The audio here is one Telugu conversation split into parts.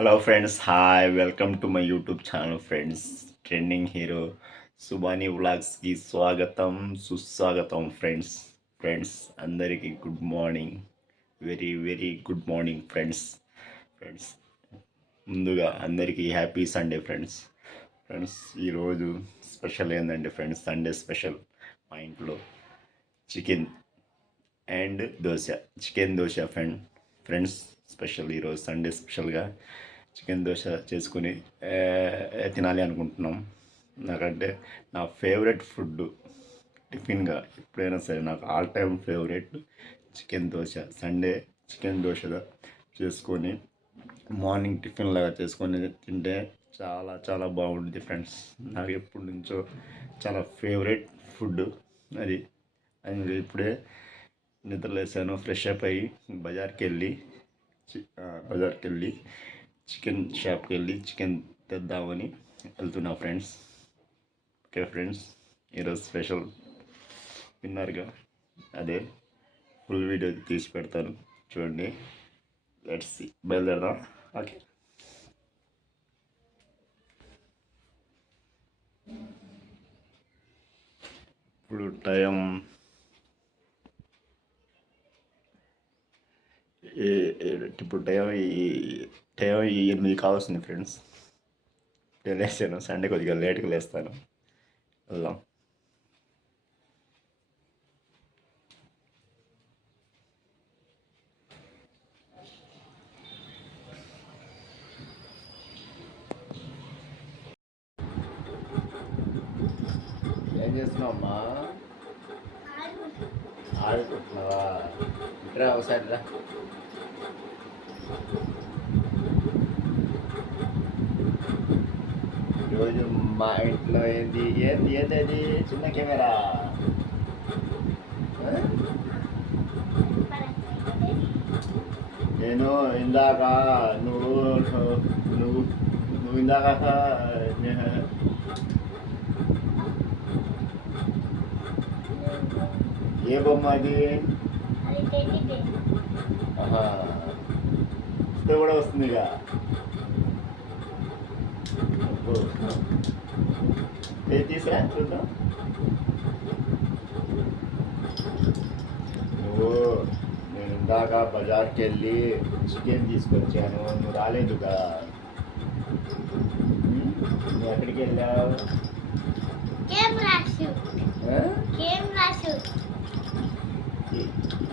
Hello friends, hi, welcome to my YouTube channel friends. Trending hero Subani వ్లాగ్స్కి స్వాగతం సుస్వాగతం ఫ్రెండ్స్. ఫ్రెండ్స్ అందరికీ good morning, very very good morning friends. Friends ముందుగా అందరికీ హ్యాపీ సండే ఫ్రెండ్స్. ఫ్రెండ్స్ ఈరోజు స్పెషల్ ఏంటంటే ఫ్రెండ్స్, సండే స్పెషల్ మా ఇంట్లో chicken and dosa. Chicken dosa friends special. ఈరోజు సండే స్పెషల్గా చికెన్ దోశ చేసుకుని తినాలి అనుకుంటున్నాం. నాకంటే నా ఫేవరెట్ ఫుడ్ టిఫిన్గా ఎప్పుడైనా సరే నాకు all time favourite chicken dosa. Sunday chicken dosa చేసుకొని మార్నింగ్ టిఫిన్ లాగా చేసుకొని తింటే చాలా చాలా బాగుంటుంది ఫ్రెండ్స్. నాకు ఎప్పటి నుంచో చాలా ఫేవరెట్ ఫుడ్ అది. అది ఇప్పుడే నిద్రలేసాను, ఫ్రెష్ అప్ అయ్యి బజార్కి వెళ్ళి చికెన్ షాప్కి వెళ్ళి చికెన్ తెద్దామని వెళ్తున్నా ఫ్రెండ్స్. ఓకే ఫ్రెండ్స్, ఈరోజు స్పెషల్ విన్నారుగా, అదే ఫుల్ వీడియో తీసి పెడతాను చూడండి. లెట్స్ సీ, బయలుదేరదాం. ఓకే, ఇప్పుడు టైం ఇప్పుడు టైం 8 కావాల్సింది ఫ్రెండ్స్. నేను లేచాను, సండే కొద్దిగా లేట్గా లేస్తాను. వెళ్దాం. ఏం చేస్తున్నావు అమ్మా? ఆడుకుంటున్నావా? ఇట్రా ఒకసారి రా. ఈరోజు మా ఇంట్లో ఏంది ఏంది ఏంది అది చిన్న కెమెరా. నేను ఇందాక నువ్వు నువ్వు నువ్వు ఇందాక ఏ బొమ్మ అది? ఇది కూడా వస్తుంది ఇక. తీసుకురా చూద్దాం. నేను ఇందాక బజార్కి వెళ్ళి చికెన్ తీసుకొచ్చాను, నువ్వు రాలేదుగా. నువ్వు ఎక్కడికి వెళ్ళావు?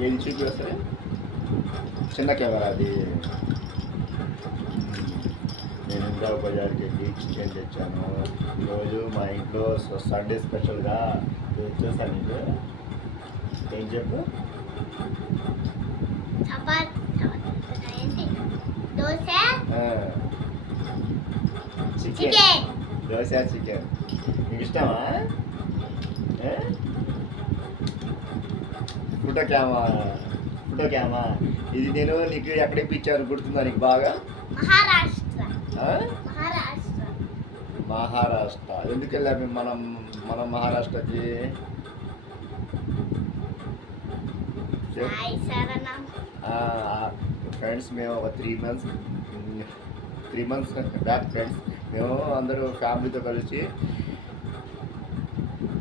ఏం చూపి వస్తుంది? చిన్న కెమెరా అది. నేను ఇందాక బజార్కి వెళ్ళి చికెన్ తెచ్చాను. ఈరోజు మా ఇంట్లో సండే స్పెషల్గా వచ్చేసాను. నీకు ఏం చెప్పు? చికెన్ దోశ చికెన్ నీకు ఇష్టమా? ఫోటో క్యామా ఇది నేను నీకు ఎక్కడ ఇప్పించాను గుర్తుందా నీకు బాగా? మహారాష్ట్ర. ఎందుకు వెళ్ళాము మనం మహారాష్ట్రకి? ఫ్రెండ్స్ మేము ఒక 3 months బ్యాక్ ఫ్రెండ్స్ మేము అందరూ ఫ్యామిలీతో కలిసి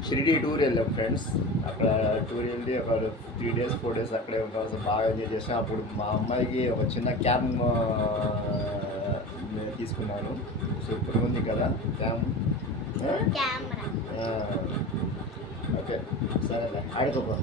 షిరిడి టూర్ వెళ్ళాం ఫ్రెండ్స్. అక్కడ టూర్ వెళ్ళి ఒక 3 days 4 days అక్కడే ఉంటాం. బాగా ఎంజాయ్ చేసాం. అప్పుడు మా అమ్మాయికి ఒక చిన్న క్యామ్ తీసుకున్నాను. సూపర్గా ఉంది కదా కెమెరా. ఓకే సరేలే, ఆడుకోపో.